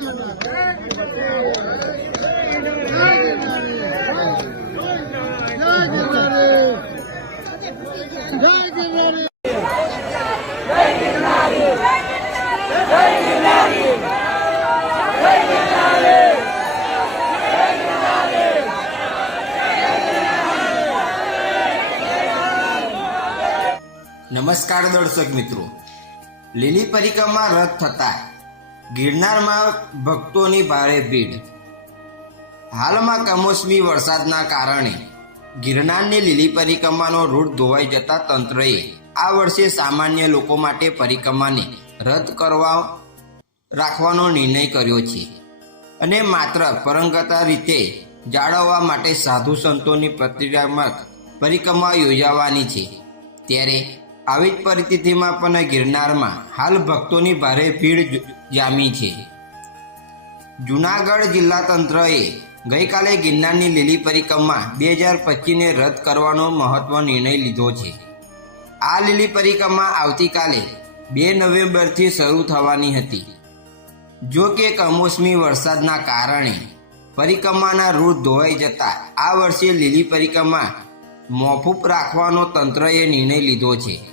નમસ્કાર દર્શક મિત્રો. લીલી પરિક્રમા રદ થતા ગિરનારમાં ભક્તોની ભારે ભીડ. હાલમાં કમોસમી વરસાદના કારણે ગિરનારની લીલી પરિક્રમાનો રૂટ ધોવાઈ જતા તંત્રએ આ વર્ષે સામાન્ય લોકો માટે પરિક્રમાને રદ કરવા રાખવાનો નિર્ણય કર્યો છે અને માત્ર પરંગતા રીતે જાળવવા માટે સાધુ સંતોની પ્રતિક્રમક પરિક્રમા યોજાવાની છે. ત્યારે આવી જ પરિસ્થિતિમાં પણ ગિરનારમાં હાલ ભક્તોની ભારે ભીડ જામી છે. જુનાગઢ જિલ્લા તંત્રએ ગઈકાલે ગિરનારની લીલી પરિક્રમા બે હજાર પચીસને રદ કરવાનો મહત્વ નિર્ણય લીધો છે. આ લીલી પરિક્રમા આવતીકાલે બે નવેમ્બરથી શરૂ થવાની હતી. જો કે કમોસમી વરસાદના કારણે પરિક્રમાના રૂટ ધોવાઈ જતા આ વર્ષે લીલી પરિક્રમા મોફૂફ રાખવાનો તંત્રએ નિર્ણય લીધો છે.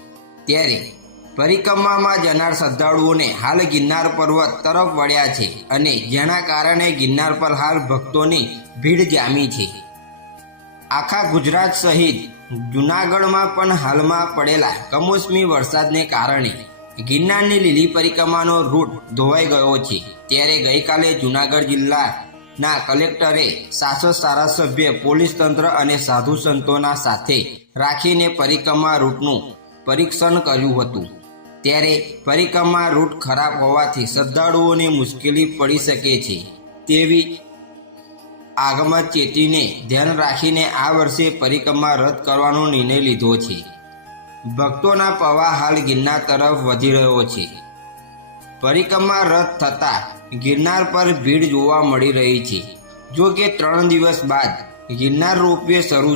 ત્યારે પરિક્રમામાં જનાર શ્રદ્ધાળુઓને હાલ ગિરનાર પર્વત તરફ વળ્યા છે અને જેના કારણે ગિરનાર પર હાલ ભક્તોની ભીડ જામી છે. આખા ગુજરાત સહિત જૂનાગઢમાં પણ હાલમાં પડેલા કમોસમી વરસાદને કારણે ગિરનારની લીલી પરિક્રમાનો રૂટ ધોવાઈ ગયો છે. ત્યારે ગઈકાલે જૂનાગઢ જિલ્લાના કલેક્ટરે શાસક ધારાસભ્ય, પોલીસ તંત્ર અને સાધુ સંતોના સાથે રાખીને પરિક્રમા રૂટનું પરીક્ષણ કર્યું હતું. ત્યારે પરિક્રમા રૂટ ખરાબ હોવાથી શ્રદ્ધાળુઓને મુશ્કેલી પડી શકે છે. તેવી આગમત ચેતીને ધ્યાન રાખીને આ વર્ષે પરિક્રમા રદ કરવાનો નિર્ણય લીધો છે. ભક્તોના પ્રવાહ હાલ ગિરનાર તરફ વધી રહ્યો છે. પરિક્રમા રદ થતાં ગિરનાર પર ભીડ જોવા મળી રહી છે. જો કે ત્રણ દિવસ બાદ ગિરનાર રોપવે શરૂ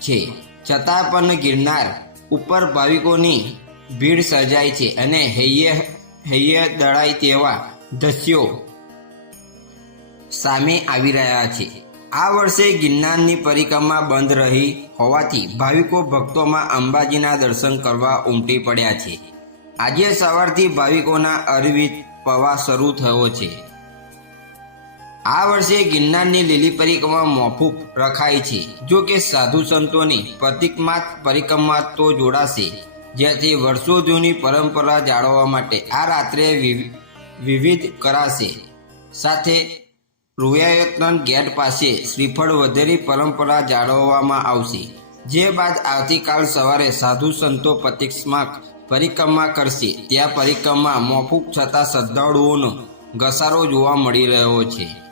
છે. છતાં પણ ગિરનાર ઉપર ભાવિકોની ભીડ સર્જાય છે અને હૈયે હૈયે દળાય તેવા દ્રશ્યો સામે આવી રહ્યા છે. આ વર્ષે ગિરનારની પરિક્રમા બંધ રહી હોવાથી ભાવિકો ભક્તોમાં અંબાજીના દર્શન કરવા ઉમટી પડ્યા છે. આજે સવારથી ભાવિકોના અરવિંદ પવા શરૂ થયો છે. આ વર્ષે ગિરનારની લીલી પરિક્રમા મોકૂફ રખાઈ છે. જો કે સાધુ સંતોની પ્રતિકમાત પરિક્રમા તો જોડાશે. જેથી વર્ષો જૂની પરંપરા જાળવવા માટે આ રાત્રે વિવિ- વિવિધ કરાશે. સાથે રૂયાયતન ગેટ પાસે શ્રીફળ વધેરી પરંપરા જાળવવામાં આવશે. જે બાદ આવતીકાલ સવારે સાધુ સંતો પ્રતિક્ષમાક પરિક્રમા કરશે. ત્યાં પરિક્રમા મોફુક થતા શ્રદ્ધાળુઓનો ઘસારો જોવા મળી રહ્યો છે.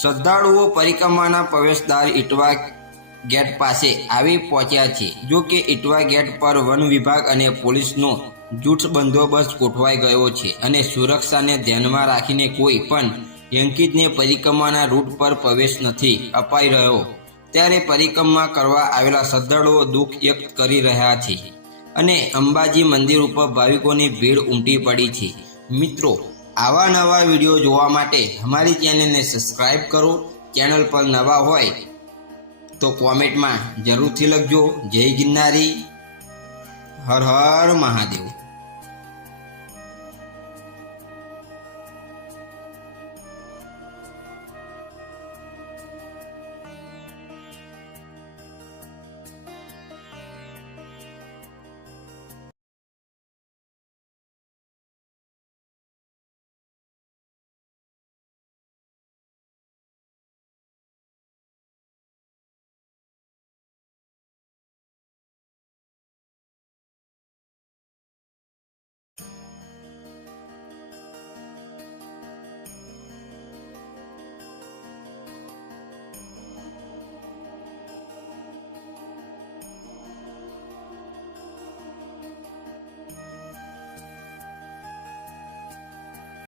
શ્રદ્ધાળુઓ પરિક્રમાના પ્રવેશદ્વાર ઇટવા ગેટ પાસે આવી પહોંચ્યા છે. જો કે ઇટવા ગેટ પર વન વિભાગ અને પોલીસનો જૂઠ બંદોબસ્ત ગોઠવાઈ ગયો છે અને સુરક્ષાને ધ્યાનમાં રાખીને કોઈ પણ યંકિતને પરિક્રમાના રૂટ પર પ્રવેશ નથી અપાઈ રહ્યો. ત્યારે પરિક્રમા કરવા આવેલા શ્રદ્ધાળુઓ દુઃખ વ્યક્ત કરી રહ્યા છે અને અંબાજી મંદિર ઉપર ભાવિકોની ભીડ ઉમટી પડી છે. મિત્રો આવા નવા વીડિયો જોવા માટે અમારી ચેનલને સબસ્ક્રાઇબ કરો. ચેનલ પર નવા હોય તો કોમેન્ટમાં જરૂરથી લખજો. જય ગિરનારી. હર હર મહાદેવ.